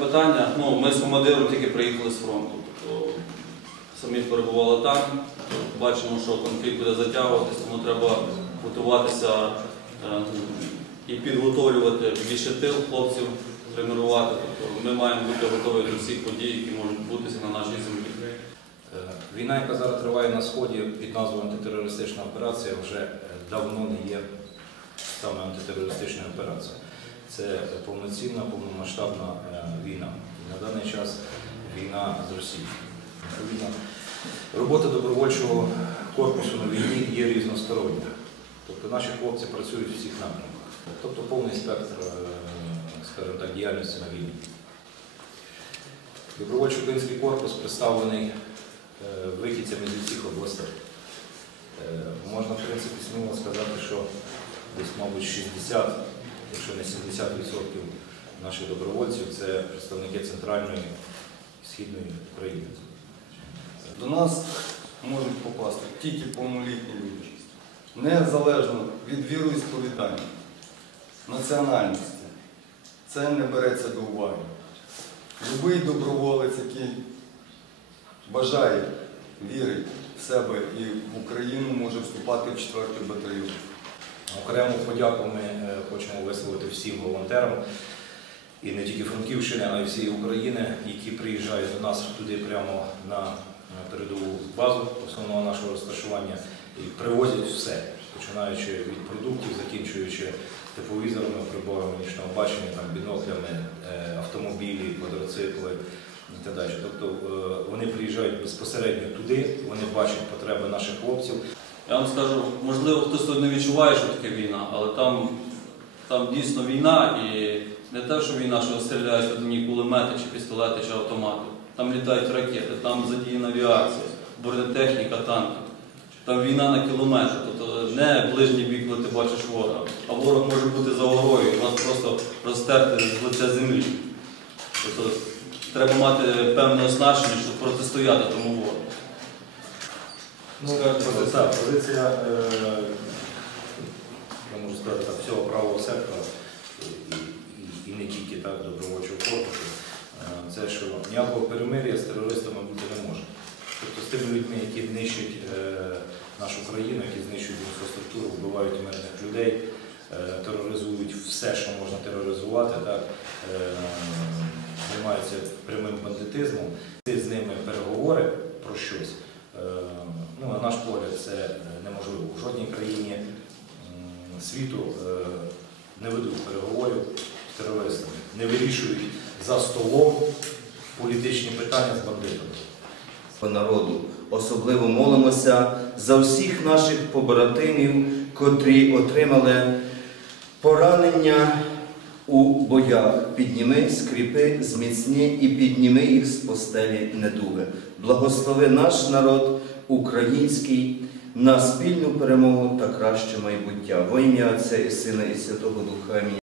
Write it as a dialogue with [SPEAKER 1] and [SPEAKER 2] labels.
[SPEAKER 1] Питання, ну, ми з командиром тільки приїхали з фронту. Тобто самі перебували там. Бачимо, що конфлікт буде затягуватися, тому треба готуватися е, і підготовлювати більше тил хлопців, тренувати. Тобто ми маємо бути готові до всіх подій, які можуть бутися на нашій землі.
[SPEAKER 2] Е, Війна, яка зараз триває на сході під назвою антитерористична операція, вже е, давно не є саме антитерористичною операцією. Це повноцінна, повномасштабна е, війна. На даний час війна з Росією. Робота добровольчого корпусу на війні є різностороння. Тобто наші хлопці працюють в всіх напрямках. Тобто повний спектр, е, скажімо так, діяльності на війні. Добровольчий український корпус представлений е, вихідцями зі всіх областей. Можна, в принципі, сміло сказати, що десь, мабуть, 60, якщо не 70% наших добровольців це представники центральної і східної України.
[SPEAKER 3] До нас можуть попасти тільки повнолітні люди, незалежно від віроісповідання, національності. Це не береться до уваги. Любий доброволець, який бажає, вірить в себе і в Україну, може вступати в 4-й батальйон.
[SPEAKER 2] Окрему подяку ми е, хочемо висловити всім волонтерам, і не тільки Франківщини, а й всієї України, які приїжджають до нас туди прямо на передову базу основного нашого розташування і привозять все, починаючи від продуктів, закінчуючи тепловізорами, приборами нічного бачення, там, біноклями, е, автомобілі, квадроцикли і так далі. Тобто е, вони приїжджають безпосередньо туди, вони бачать потреби наших хлопців,
[SPEAKER 1] Я вам скажу, можливо, хтось не відчуває, що таке війна, але там, там дійсно війна і не те, що війна, що стріляють одні кулемети, чи пістолети, чи автомати. Там літають ракети, там задіяна авіація, бронетехніка, танки. Там війна на кілометр, тобто не ближній бік, коли ти бачиш ворога, а ворог може бути за горою, вас просто розтерти з лиця землі. Тобто треба мати певне оснащення, щоб протистояти тому ворогу.
[SPEAKER 2] Ну, позиція, позиція я так, всього правого сектора і, і, і не тільки так, добровольчого корпусу, е, це що ніякого перемир'я з терористами бути не може. Тобто з тими людьми, які нищать е, нашу країну, які знищують інфраструктуру, вбивають мирних людей, е, тероризують все, що можна тероризувати, так, займаються прямим бандитизмом, з ними переговори про щось. Е, Ну, на наш погляд, це е, неможливо. У жодній країні м, світу е, не ведуть переговорів з терористами, не вирішують за столом політичні питання з бандитами.
[SPEAKER 4] народу. Особливо молимося за всіх наших побратимів, котрі отримали поранення у боях. Підніми, скріпи, зміцні і підніми їх з постелі недуги. Благослови наш народ український на спільну перемогу та краще майбуття. Во ім'я Отця і Сина і Святого Духа. Амінь.